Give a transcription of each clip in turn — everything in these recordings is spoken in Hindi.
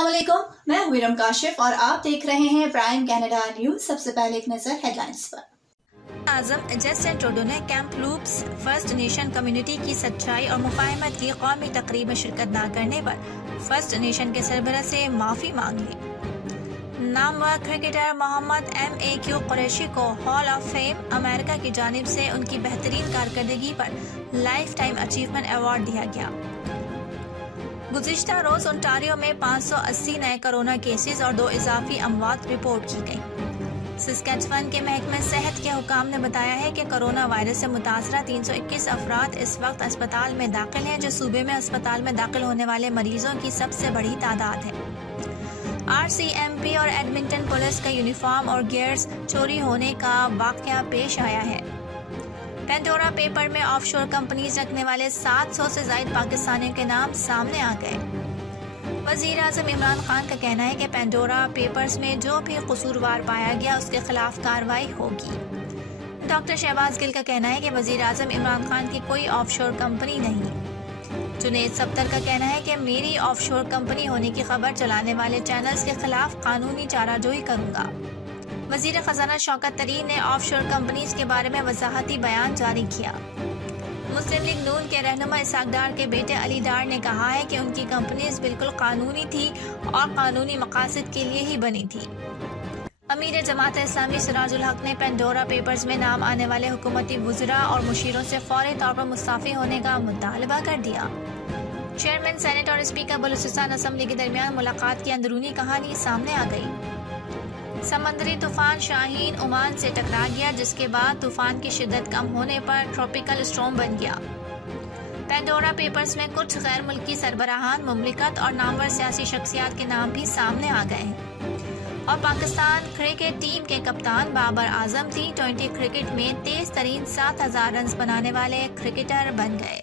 अस्सलाम वालेकुम, मैं हूं वीरम काशिफ और आप देख रहे हैं प्राइम कनाडा न्यूज। सबसे पहले एक नजर हेडलाइंस पर। आजम जस्टिन ट्रूडो ने camp loops first nation community की सच्चाई और मुफाहमत की कौमी तकरीब में शिरकत न करने पर फर्स्ट नेशन के सरबराह से माफी मांग ली। नामवर क्रिकेटर मोहम्मद M.A.Q. कुरैशी को हॉल ऑफ फेम अमेरिका की जानिब से उनकी बेहतरीन कारकर्दगी पर लाइफ टाइम अचीवमेंट अवार्ड दिया गया। गुज़िश्ता रोज ओंटारियो में 580 नए कोरोना केसेस और 2 इजाफी अमवात रिपोर्ट की गई। सस्केचुअन के महकमे सेहत के हुकाम ने बताया है कि कोरोना वायरस से मुतासरा 321 अफराद इस वक्त अस्पताल में दाखिल हैं, जो सूबे में अस्पताल में दाखिल होने वाले मरीजों की सबसे बड़ी तादाद है। RCMP और एडमिंटन पुलिस का यूनिफॉर्म और गियर्स चोरी होने का वाकया पेश आया है। पेंडोरा पेपर में ऑफशोर कंपनीज रखने वाले 700 से ज्यादा पाकिस्तानियों के नाम सामने आ गए। वजीर आजम इमरान खान का कहना है कि पेंडोरा पेपर्स में जो भी कसूरवार पाया गया उसके खिलाफ कार्रवाई होगी। डॉक्टर शहबाज गिल का कहना है कि वजीर आजम इमरान खान की कोई ऑफशोर कंपनी नहीं। जुनेद सफ्तर का कहना है कि मेरी ऑफशोर कंपनी होने की खबर चलाने वाले चैनल्स के खिलाफ कानूनी चाराजोई करूंगा। वजीर खजाना शौकत तरीन ने ऑफशोर कंपनीज के बारे में वजाहती बयान जारी किया। मुस्लिम लीग नून के रहनुमा इसाक डार के बेटे अली डार ने कहा है कि उनकी कंपनीज बिल्कुल कानूनी थी और कानूनी मकासद के लिए ही बनी थी। अमीर जमात इस्लामी सिराजुल हक ने पेंडोरा पेपर्स में नाम आने वाले हुकूमती वुज़रा और मुशीरों से फौरी तौर पर मुस्ताफी होने का मुतालबा कर दिया। चेयरमैन सेनेट और स्पीकर बलूचिस्तान असम्बली के दरमियान मुलाकात की अंदरूनी कहानी सामने आ गई। समंदरी तूफान शाहीन ओमान से टकरा गया, जिसके बाद तूफान की शिद्दत कम होने पर ट्रॉपिकल स्टॉर्म बन गया। पेंडोरा पेपर्स में कुछ गैर मुल्की सरबराहान, मुमलिकत और नामवर सियासी शख्सियात के नाम भी सामने आ गए हैं। और पाकिस्तान क्रिकेट टीम के कप्तान बाबर आजम T20 क्रिकेट में तेज तरीन 7000 रन बनाने वाले क्रिकेटर बन गए।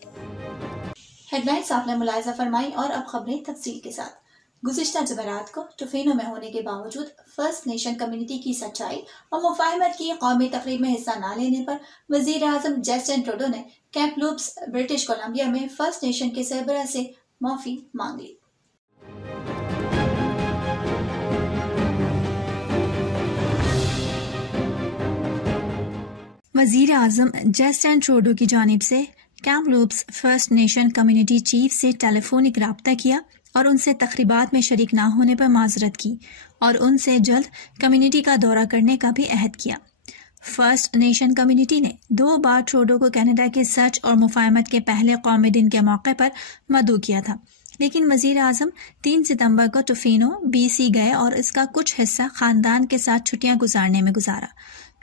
हेडलाइंस आपने मुलाहिजा फरमाई और अब खबरें तफसील के साथ। गुज़िश्ता जुमेरात को टोफेनो में होने के बावजूद फर्स्ट नेशन कम्युनिटी की सच्चाई और मुफाहमत की कौमी तकरीब में हिस्सा न लेने पर वजीर आजम जस्टिन ट्रूडो ने कैंप लूप्स ब्रिटिश कोलंबिया में फर्स्ट नेशन के सरबराह से माफी मांग ली। वजीर आजम जस्टिन ट्रूडो की जानिब से camp loops first nation community chief से टेलीफोनिक राब्ता किया और उनसे तकरीबात में शरीक ना होने पर माजरत की और उनसे जल्द कम्युनिटी का दौरा करने का भी अहद किया। फर्स्ट नेशन कम्युनिटी ने 2 बार ट्रूडो को कनाडा के सच और मुफाहमत के पहले कौमी दिन के मौके पर मदऊ किया था, लेकिन वजीर आजम 3 सितंबर को टोफेनो BC गए और इसका कुछ हिस्सा खानदान के साथ छुट्टियां गुजारने में गुजारा।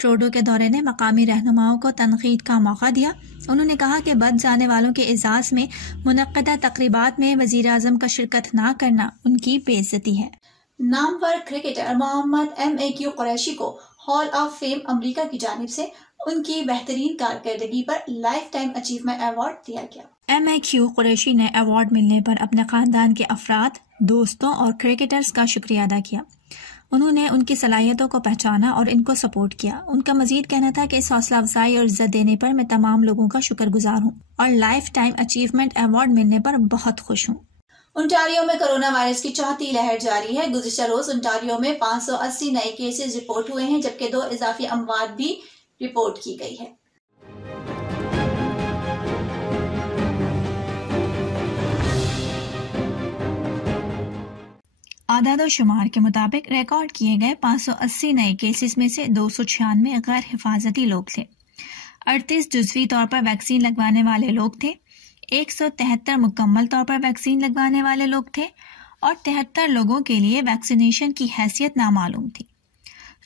ट्रूडो के दौरे ने मकामी रहनुमाओं को तनकीद का मौका दिया। उन्होंने कहा कि बच जाने वालों के एजाज में मुनक्कदा तकरीबात में वजीर आजम का शिरकत न करना उनकी बेइज्जती है। Namvar cricketer Mohammad M.A.Q. कुरैशी को हॉल ऑफ फेम अमेरिका की जानिब से उनकी बेहतरीन कारकर्दगी पर लाइफ टाइम अचीवमेंट अवार्ड दिया गया। M.A.Q. कुरैशी ने अवार्ड मिलने पर अपने खानदान के अफराद, दोस्तों और क्रिकेटर्स का शुक्रिया अदा किया। उन्होंने उनकी सलाहियतों को पहचाना और इनको सपोर्ट किया। उनका मजीद कहना था कि इस हौसला अफजाई और इज्जत देने पर मैं तमाम लोगों का शुक्रगुजार हूँ और लाइफ टाइम अचीवमेंट अवार्ड मिलने पर बहुत खुश हूँ। ओंटारियो में कोरोना वायरस की चौथी लहर जारी है। गुज़िश्ता रोज ओंटारियो में 580 नए केसेस रिपोर्ट हुए हैं, जबकि 2 इजाफी अमवात भी रिपोर्ट की गई है। आदाद शुमार के मुताबिक रिकॉर्ड किए गए 580 नए केसेस में से 296 गैर हिफाजती लोग थे। 38 जुज़वी तौर पर वैक्सीन लगवाने वाले लोग थे। 173 मुकम्मल तौर पर वैक्सीन लगवाने वाले लोग थे और 73 लोगों के लिए वैक्सीनेशन की हैसियत नामालूम थी।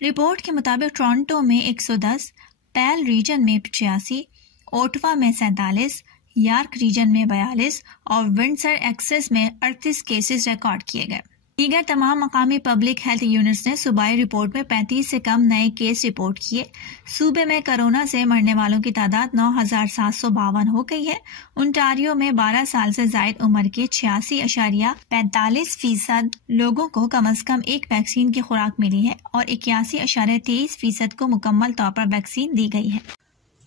रिपोर्ट के मुताबिक टोरंटो में 110, पैल रीजन में 85, ओटवा में 47, यार्क रीजन में 42 और विंडसर एक्सेस में 38 केसेस रिकॉर्ड किए गए। दीगर तमाम मकामी पब्लिक हेल्थ यूनिट्स ने सूबाई रिपोर्ट में 35 से कम नए केस रिपोर्ट किए। सूबे में कोरोना से मरने वालों की तादाद 9752 हो गई है। ओंटारियो में 12 साल से जायद उम्र के 86.45% लोगों को कम अज कम एक वैक्सीन की खुराक मिली है और 81.23% को मुकम्मल तौर पर वैक्सीन दी गई है।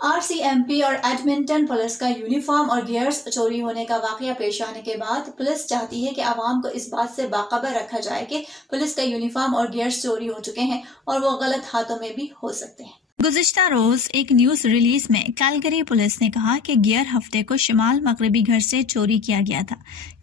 RCMP और एडमिंटन पुलिस का यूनिफॉर्म और गियर्स चोरी होने का वाकया पेश आने के बाद पुलिस चाहती है कि आवाम को इस बात से बाखबर रखा जाए कि पुलिस का यूनिफॉर्म और गियर्स चोरी हो चुके हैं और वो गलत हाथों में भी हो सकते हैं। गुज़िश्ता रोज एक न्यूज रिलीज में कैलगरी पुलिस ने कहा कि गियर हफ्ते को शिमाल मगरबी घर से चोरी किया गया था।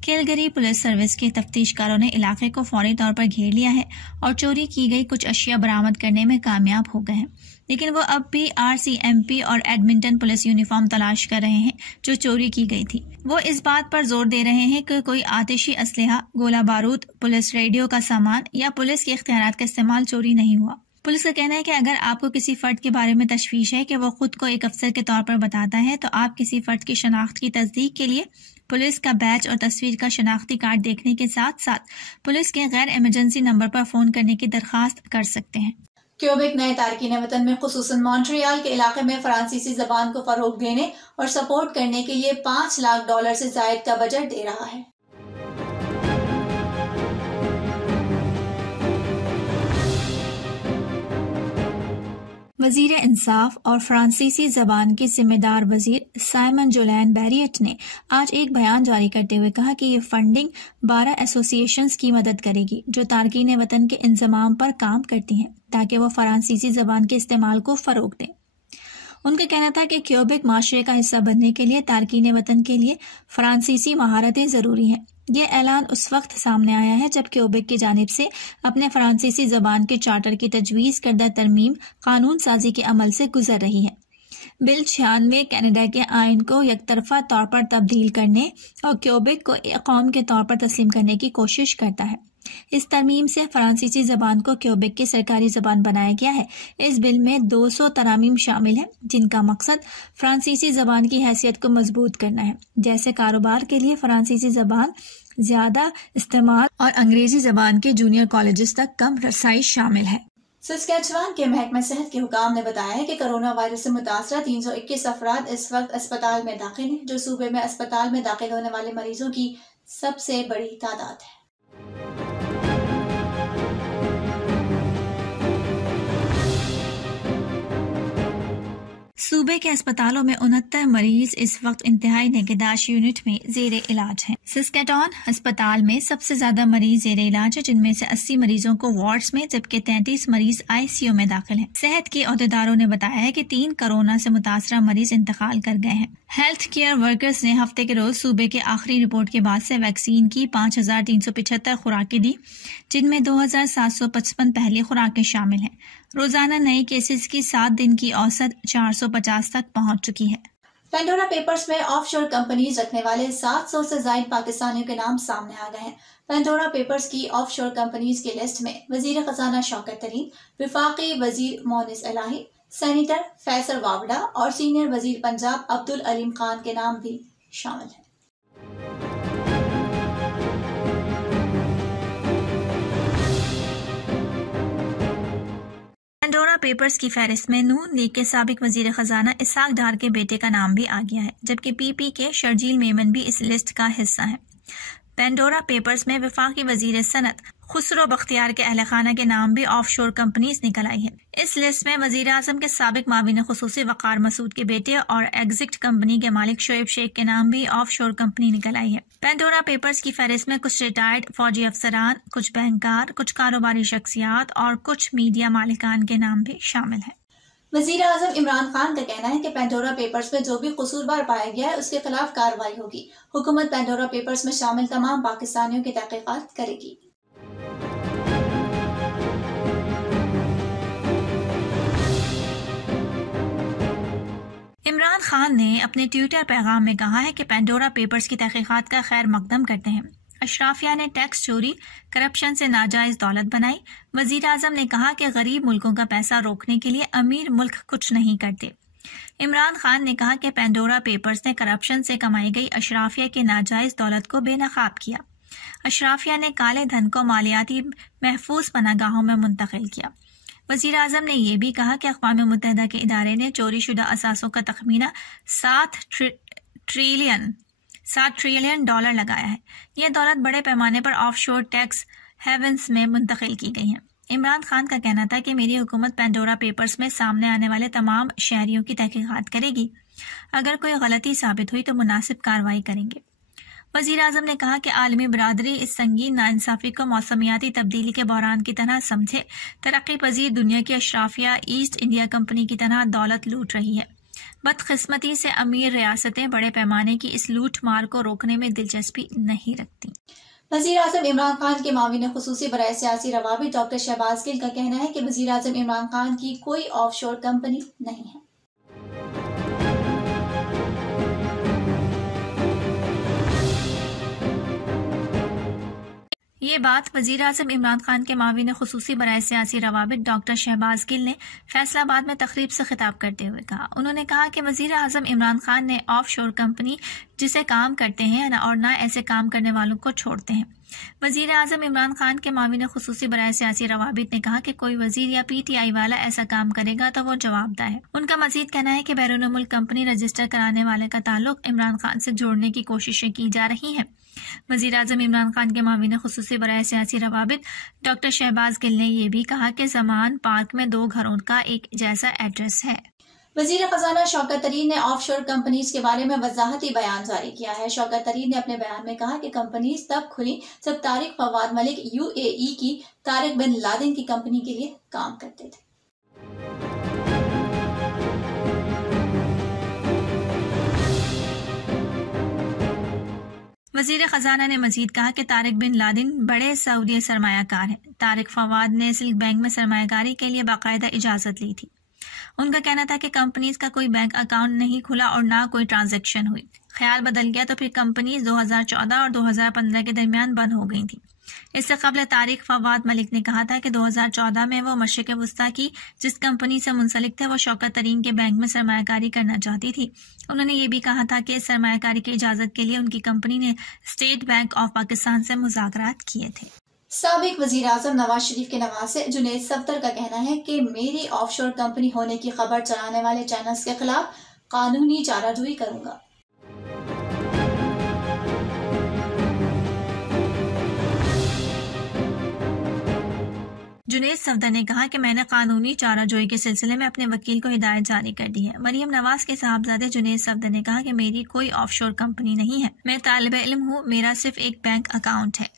कैलगरी पुलिस सर्विस के तफ्तीशकारों ने इलाके को फौरी तौर पर घेर लिया है और चोरी की गई कुछ अशिया बरामद करने में कामयाब हो गए हैं, लेकिन वो अब भी RCMP और एडमिंटन पुलिस यूनिफॉर्म तलाश कर रहे हैं जो चोरी की गई थी। वो इस बात पर जोर दे रहे हैं कि कोई आतिशी असलहा, गोला बारूद, पुलिस रेडियो का सामान या पुलिस के इख्तियारात का इस्तेमाल चोरी नहीं हुआ। पुलिस का कहना है कि अगर आपको किसी फर्द के बारे में तशवीश है कि वो खुद को एक अफसर के तौर पर बताता है तो आप किसी फर्द की शनाख्त की तस्दीक के लिए पुलिस का बैच और तस्वीर का शनाख्ती कार्ड देखने के साथ साथ पुलिस के गैर इमरजेंसी नंबर पर फोन करने की दरखास्त कर सकते हैं। क्यूबेक नए तारकीन वतन में खुसूसन मॉन्ट्रियल के इलाके में फ्रांसीसी जबान को फरोग देने और सपोर्ट करने के लिए $5 लाख से जायद का बजट दे रहा है। वजीर इंसाफ और फ्रांसीसी जबान के जिम्मेदार वजीर साइमन जोलैन बैरियट ने आज एक बयान जारी करते हुए कहा कि ये फंडिंग 12 एसोसिएशंस की मदद करेगी जो तारकीन वतन के इंजमाम पर काम करती हैं ताकि वो फ्रांसीसी जबान के इस्तेमाल को फरोग दें। उनका कहना था कि क्यूबेक माशरे का हिस्सा बनने के लिए तारकीन वतन के लिए फ्रांसीसी महारतें जरूरी हैं। ये ऐलान उस वक्त सामने आया है जब क्यूबेक की जानिब से अपने फ्रांसीसी जबान के चार्टर की तजवीज़ करदा तरमीम कानून साजी के अमल से गुजर रही है। बिल 96 कनाडा के आइन को यकतरफा तौर पर तब्दील करने और क्यूबेक को एक कौम के तौर पर तस्लीम करने की कोशिश करता है। इस तरमीम से फ्रांसीसी जबान को क्यूबेक की सरकारी जबान बनाया गया है। इस बिल में 200 तरामीम शामिल हैं जिनका मकसद फ्रांसीसी जबान की हैसियत को मजबूत करना है, जैसे कारोबार के लिए फ्रांसीसी जबान ज्यादा इस्तेमाल और अंग्रेजी जबान के जूनियर कॉलेजेस तक कम रसाई शामिल है। सस्केचुआन के महकमा सेहत के हुकाम ने बताया है कि कोरोना वायरस से मुतासरा 321 अफराद इस वक्त अस्पताल में दाखिल हैं, जो सूबे में अस्पताल में दाखिल होने वाले मरीजों की सबसे बड़ी तादाद है। सूबे के अस्पतालों में 69 मरीज इस वक्त इंतहाई निगहदाश्त यूनिट में जेरे इलाज हैं। सस्केटॉन अस्पताल में सबसे ज्यादा मरीज जेरे इलाज है, जिनमें से 80 मरीजों को वार्ड्स में जबकि 33 मरीज ICU में दाखिल हैं। सेहत के अहदेदारों ने बताया है कि 3 कोरोना से मुतासरा मरीज इंतकाल कर गए हैं। हेल्थ केयर वर्कर्स ने हफ्ते के रोज सूबे के आखिरी रिपोर्ट के बाद से वैक्सीन की 5375 खुराकें दी, जिनमें 2755 पहली खुराकें शामिल हैं। रोजाना नए केसेस की 7 दिन की औसत 450 तक पहुंच चुकी है। पेंडोरा पेपर्स में ऑफशोर कंपनीज रखने वाले 700 से ज्यादा पाकिस्तानियों के नाम सामने आ गए हैं। पेंडोरा पेपर्स की ऑफशोर कंपनीज की लिस्ट में वजीर खजाना शौकत तरीन, विफाकी वजीर मोनिस इलाही, सेनेटर फैसल वावड़ा और सीनियर वजीर पंजाब अब्दुल अलीम खान के नाम भी शामिल हैं। पेंडोरा पेपर्स की फहरिस्त में नून लीग के साबिक वजीर खजाना इसाक डार के बेटे का नाम भी आ गया है, जबकि PP के शर्जील मेमन भी इस लिस्ट का हिस्सा है। पेंडोरा पेपर्स में वफाकी वजीर सनत खुसरो बख्तियार के अहल खाना के नाम भी ऑफशोर कंपनीज निकल आई है। इस लिस्ट में वजीर आजम के साबिक माविन खुसूसी वकार मसूद के बेटे और एग्जिट कंपनी के मालिक शोएब शेख के नाम भी ऑफशोर कंपनी निकल आई है। पेंडोरा पेपर्स की फहरिस्त में कुछ रिटायर्ड फौजी अफसरान, कुछ बैंकार, कुछ कारोबारी शख्सियात और कुछ मीडिया मालिकान के नाम भी शामिल है। वजीर आजम इमरान खान का कहना है कि पेंडोरा पेपर्स में जो भी कसूरवार पाया गया है उसके खिलाफ कार्रवाई होगी। हुकूमत पेंडोरा पेपर्स में शामिल तमाम पाकिस्तानियों की तहकीकात करेगी। इमरान खान ने अपने ट्विटर पैगाम में कहा है कि पेंडोरा पेपर्स की तहकीकात का खैर मकदम करते हैं। अशराफिया ने टैक्स चोरी, करप्शन से नाजायज दौलत बनाई। वजीर आजम ने कहा कि गरीब मुल्कों का पैसा रोकने के लिए अमीर मुल्क कुछ नहीं करते। इमरान खान ने कहा कि पेंडोरा पेपर्स ने करप्शन से कमाई गई अशराफिया की नाजायज दौलत को बेनकाब किया। अशराफिया ने काले धन को मालियाती महफूज पनागाहों में मुंतकिल किया। वजीर आजम ने यह भी कहा कि अक़वाम मुत्तहिदा के इदारे ने चोरी शुदा असासों का तखमीना 7 ट्रिलियन डॉलर लगाया है। यह दौलत बड़े पैमाने पर ऑफशोर टैक्स हेवन्स में मुंतकिल की गई है। इमरान खान का कहना था कि मेरी हुकूमत पेंडोरा पेपर्स में सामने आने वाले तमाम शहरियों की तहकीकात करेगी। अगर कोई गलती साबित हुई तो मुनासिब कार्रवाई करेंगे। वज़ीर आज़म ने कहा कि आलमी बरादरी इस संगीन नाइंसाफी को मौसमियाती तब्दीली के बहरान की तरह समझे। तरक्की पजीर दुनिया की अशराफिया ईस्ट इंडिया कंपनी की तरह दौलत लूट रही है। बदकिस्मती से अमीर रियासतें बड़े पैमाने की इस लूट मार को रोकने में दिलचस्पी नहीं रखती। वज़ीर आज़म इमरान खान के माविन खुसूसी बराए सियासी रवाबित डॉक्टर शहबाज गिल का कहना है कि वज़ीर आज़म इमरान खान की कोई ऑफशोर कंपनी नहीं है। ये बात वज़ीर आज़म इमरान खान के माविन खुसूसी बराए सियासी रवाबित डॉक्टर शहबाज गिल ने फैसलाबाद में तकरीब से खिताब करते हुए कहा। उन्होंने कहा कि वज़ीर आज़म इमरान खान ने ऑफशोर कंपनी जिसे काम करते हैं और न ऐसे काम करने वालों को छोड़ते हैं। वज़ीर आज़म इमरान खान के माविन खुसूसी बराए सियासी रवाबित ने कहा कि कोई वज़ीर या PTI वाला ऐसा काम करेगा तो वो जवाबदार है। उनका मजीद कहना है कि बैरून मुल्क कंपनी रजिस्टर कराने वाले का ताल्लुक इमरान खान से जोड़ने की कोशिशें की जा रही हैं। वज़ीर आज़म इमरान खान के माविन खुसूसी बराए सियासी रवाबित डॉक्टर शहबाज गिल ने यह भी कहा कि ज़मान पार्क में 2 घरों का एक जैसा एड्रेस है। वज़ीर खजाना शौकत तरीन ने ऑफशोर कंपनीज के बारे में वजाहती बयान जारी किया है। शौकत तरीन ने अपने बयान में कहा कि कंपनीज तब खुली जब तारिक फवाद मलिक UAE की तारिक बिन लादेन की कंपनी के लिए काम करते थे। वज़ीर खजाना ने मजीद कहा कि तारिक बिन लादेन बड़े सऊदी सरमायाकार हैं। तारिक फवाद ने सिल्क बैंक में सरमायाकारी के लिए बाकायदा इजाजत ली थी। उनका कहना था कि कंपनीज का कोई बैंक अकाउंट नहीं खुला और ना कोई ट्रांजैक्शन हुई। ख्याल बदल गया तो फिर कंपनीज 2014 और 2015 के दरमियान बंद हो गई थी। इससे कबल तारिक फवाद मलिक ने कहा था कि 2014 में वो मशरिक़ वस्ता की जिस कंपनी से मुंसलिक थे वो शौकत तरीन के बैंक में सरमायाकारी करना चाहती थी। उन्होंने ये भी कहा था कि इस सरमायाकारी की इजाजत के लिए उनकी कंपनी ने स्टेट बैंक ऑफ पाकिस्तान से मुज़ाकरात किए थे। साबिक वज़ीर आज़म नवाज शरीफ के नवासे जुनैद सफ्दर का कहना है कि मेरी ऑफशोर कंपनी होने की खबर चलाने वाले चैनल्स के खिलाफ कानूनी चाराजोई करूंगा। जुनैद सफ्दर ने कहा कि मैंने कानूनी चाराजोई के सिलसिले में अपने वकील को हिदायत जारी कर दी है। मरियम नवाज के साहबजादे जुनैद सफ्दर ने कहा कि मेरी कोई ऑफशोर कंपनी नहीं है। मैं तालिब इल्म हूँ, मेरा सिर्फ एक बैंक अकाउंट है।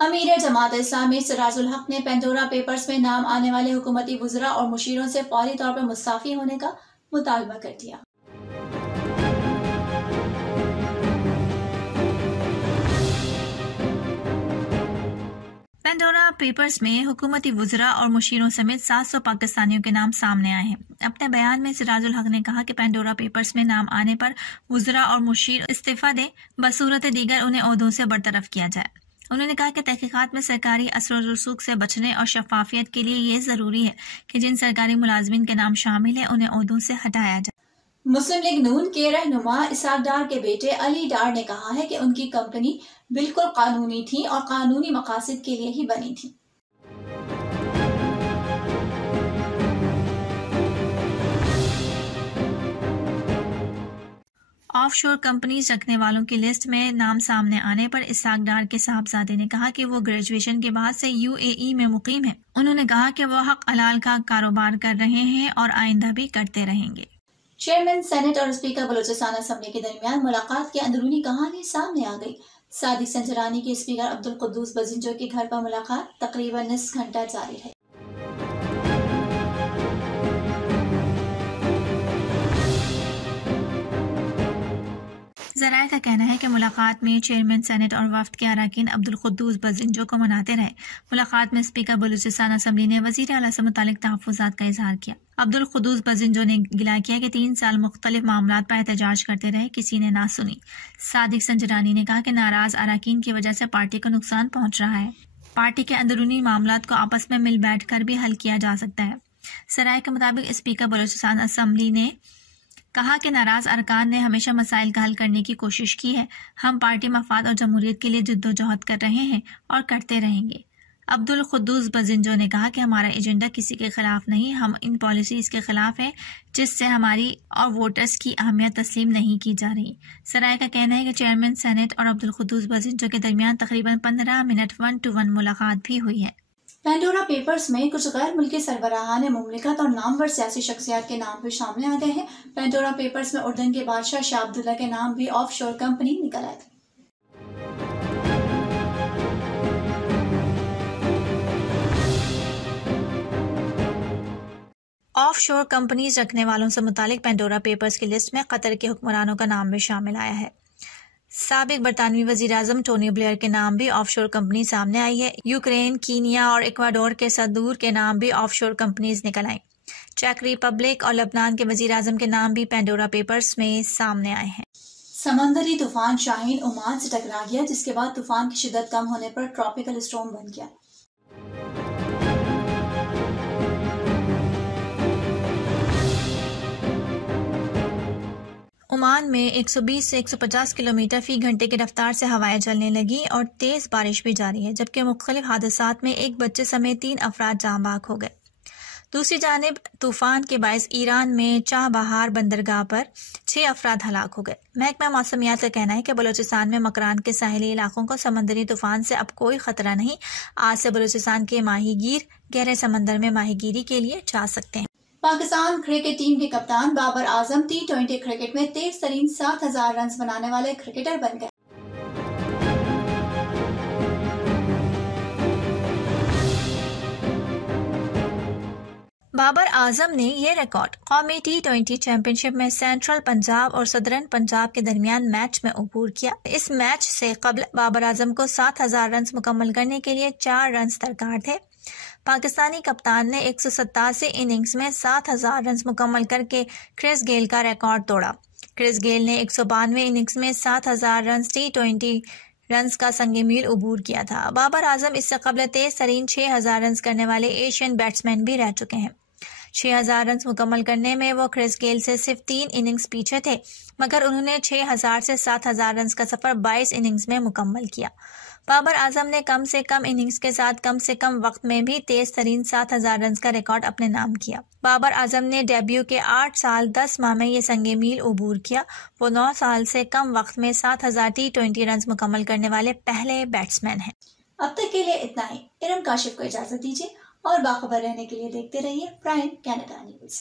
अमीर जमात इस्लामी सिराजुल हक ने पेंडोरा पेपर्स में नाम आने वाले हुकूमती वुज़रा और मुशीरों से फौरी तौर पर मुस्ताफ़ी होने का मुतालबा कर दिया। पेंडोरा पेपर्स में हुकूमती वुज़रा और मुशीरों समेत 700 पाकिस्तानियों के नाम सामने आए हैं। अपने बयान में सिराजुल हक ने कहा कि पेंडोरा पेपर्स में नाम आने पर वुज़रा और मुशीर इस्तीफा दें, बसूरत दीगर उन्हें ओहदों से बरतरफ किया जाए। उन्होंने कहा कि तहकीकात में सरकारी असर रसूख से बचने और शफाफियत के लिए ये जरूरी है कि जिन सरकारी मुलाजमीन के नाम शामिल हैं उन्हें ओहदों से हटाया जाए। मुस्लिम लीग नून के रहनुमा इसाक डार के बेटे अली डार ने कहा है कि उनकी कंपनी बिल्कुल कानूनी थी और कानूनी मकासद के लिए ही बनी थी। ऑफशोर कंपनीज रखने वालों की लिस्ट में नाम सामने आने पर इसाक डार के साहबजादे ने कहा कि वो ग्रेजुएशन के बाद से UAE में मुकीम है। उन्होंने कहा कि वो हक हलाल का कारोबार कर रहे हैं और आइंदा भी करते रहेंगे। चेयरमैन सेनेट और स्पीकर बलूचिस्तान असम्बली के दरमियान मुलाकात की अंदरूनी कहानी सामने आ गई। सादिक संजरानी के स्पीकर अब्दुल कुद्दूस बजिंजो के घर पर मुलाकात तकरीबन निस्फ घंटा जारी रही। ज़राए का कहना है कि मुलाकात में चेयरमैन सेनेट और वफ्द के अरकान अब्दुल कुद्दूस बजिंजो को मनाते रहे। मुलाकात में स्पीकर बलूचिस्तान असम्बली ने वज़ीर आला से मुतालिक तहफ़्फ़ुज़ात का इज़हार किया। अब्दुल कुद्दूस बजिंजो ने गिला किया कि 3 साल मुख्तलिफ मामलात पर एहतजाज करते रहे, किसी ने ना सुनी। सादिक संजरानी ने कहा कि नाराज़ अरकान की वजह से पार्टी को नुकसान पहुंच रहा है। पार्टी के अंदरूनी मामलात को आपस में मिल बैठ कर भी हल किया जा सकता है। ज़राए के मुताबिक स्पीकर बलूचिस्तान असम्बली ने कहा कि नाराज अरकान ने हमेशा मसाइल का हल करने की कोशिश की है। हम पार्टी मफाद और जमहूरियत के लिए जद्दोजहद कर रहे हैं और करते रहेंगे। अब्दुल कुद्दूस बजिंजो ने कहा कि हमारा एजेंडा किसी के खिलाफ नहीं, हम इन पॉलिसीज के खिलाफ हैं जिससे हमारी और वोटर्स की अहमियत तस्लीम नहीं की जा रही। सराय का कहना है कि चेयरमैन सेनेट और अब्दुल कुद्दूस बजिंजो के दरमियान तकरीबन 15 मिनट 1-to-1 मुलाकात भी हुई है। पेंडोरा पेपर्स में कुछ गैर मुल्की सरबराहान मुमलिकत और नामवर सियासी शख्सियात के नाम भी सामने आ गए हैं। पेंडोरा पेपर्स में उर्दन के बादशाह शाह अब्दुल्ला के नाम भी ऑफशोर कंपनी निकल आए थे। ऑफशोर कंपनीज रखने वालों से मुतालिक पेंडोरा पेपर्स की लिस्ट में कतर के हुक्मरानों का नाम भी शामिल आया है। साबिक बरतानवी वजीर आजम टोनी ब्लेयर के नाम भी ऑफशोर कंपनी सामने आई है। यूक्रेन, कीनिया और इक्वाडोर के सदूर के नाम भी ऑफशोर कंपनीज निकल आई। चेक रिपब्लिक और लेबनान के वजीर आजम के नाम भी पेंडोरा पेपर्स में सामने आए हैं। समंदरी तूफान शाहीन ओमान से टकरा गया, जिसके बाद तूफान की शिद्दत कम होने पर ट्रॉपिकल स्टॉर्म बन गया। ओमान में 120 से 150 किलोमीटर फी घंटे की रफ्तार से हवाएं चलने लगी और तेज बारिश भी जारी है, जबकि मुख्तलिफ हादसात में एक बच्चे समेत 3 अफराद जाँ बाग हो गए। दूसरी जानिब तूफान के बायस ईरान में चाबहार बंदरगाह पर 6 अफराद हलाक हो गए। महकमा मौसमियात का कहना है कि बलूचिस्तान में मकरान के साहिली इलाकों को समंदरी तूफान से अब कोई खतरा नहीं। आज से बलूचिस्तान के माहीगीर गहरे समंदर में माहीगीरी के लिए जा सकते हैं। पाकिस्तान क्रिकेट टीम के कप्तान बाबर आजम T20 क्रिकेट में तेज तरीन 7,000 रन बनाने वाले क्रिकेटर बन गए। बाबर आजम ने यह रिकॉर्ड कौमी T20 चैंपियनशिप में सेंट्रल पंजाब और सदरन पंजाब के दरमियान मैच में अबूर किया। इस मैच से कबल बाबर आजम को 7,000 रन मुकम्मल करने के लिए 4 रन दरकार थे। पाकिस्तानी कप्तान ने 187 इनिंग्स में 7,000 रन मुकम्मल करके क्रिस गेल का रिकॉर्ड तोड़ा। क्रिस गेल ने 192 इनिंग्स में 7,000 रन T20 रन का संगे मील अबूर किया था। बाबर आजम इससे कबल तेज तरीन 6,000 रन करने वाले एशियन बैट्समैन भी रह चुके हैं। 6,000 रन मुकम्मल करने में वो क्रिस गेल से सिर्फ 3 इनिंग्स पीछे थे, मगर उन्होंने 6,000 से 7,000 रन का सफर 22 इनिंग्स में मुकम्मल किया। बाबर आजम ने कम से कम इनिंग्स के साथ कम से कम वक्त में भी तेज तरीन 7,000 रन का रिकॉर्ड अपने नाम किया। बाबर आजम ने डेब्यू के 8 साल 10 माह में ये संगे मील अबूर किया। वो 9 साल से कम वक्त में 7,000 T20 रन मुकम्मल करने वाले पहले बैट्समैन हैं। अब तक के लिए इतना ही। इरम काशिफ को इजाजत दीजिए और बाखबर रहने के लिए देखते रहिए प्राइम कनाडा न्यूज।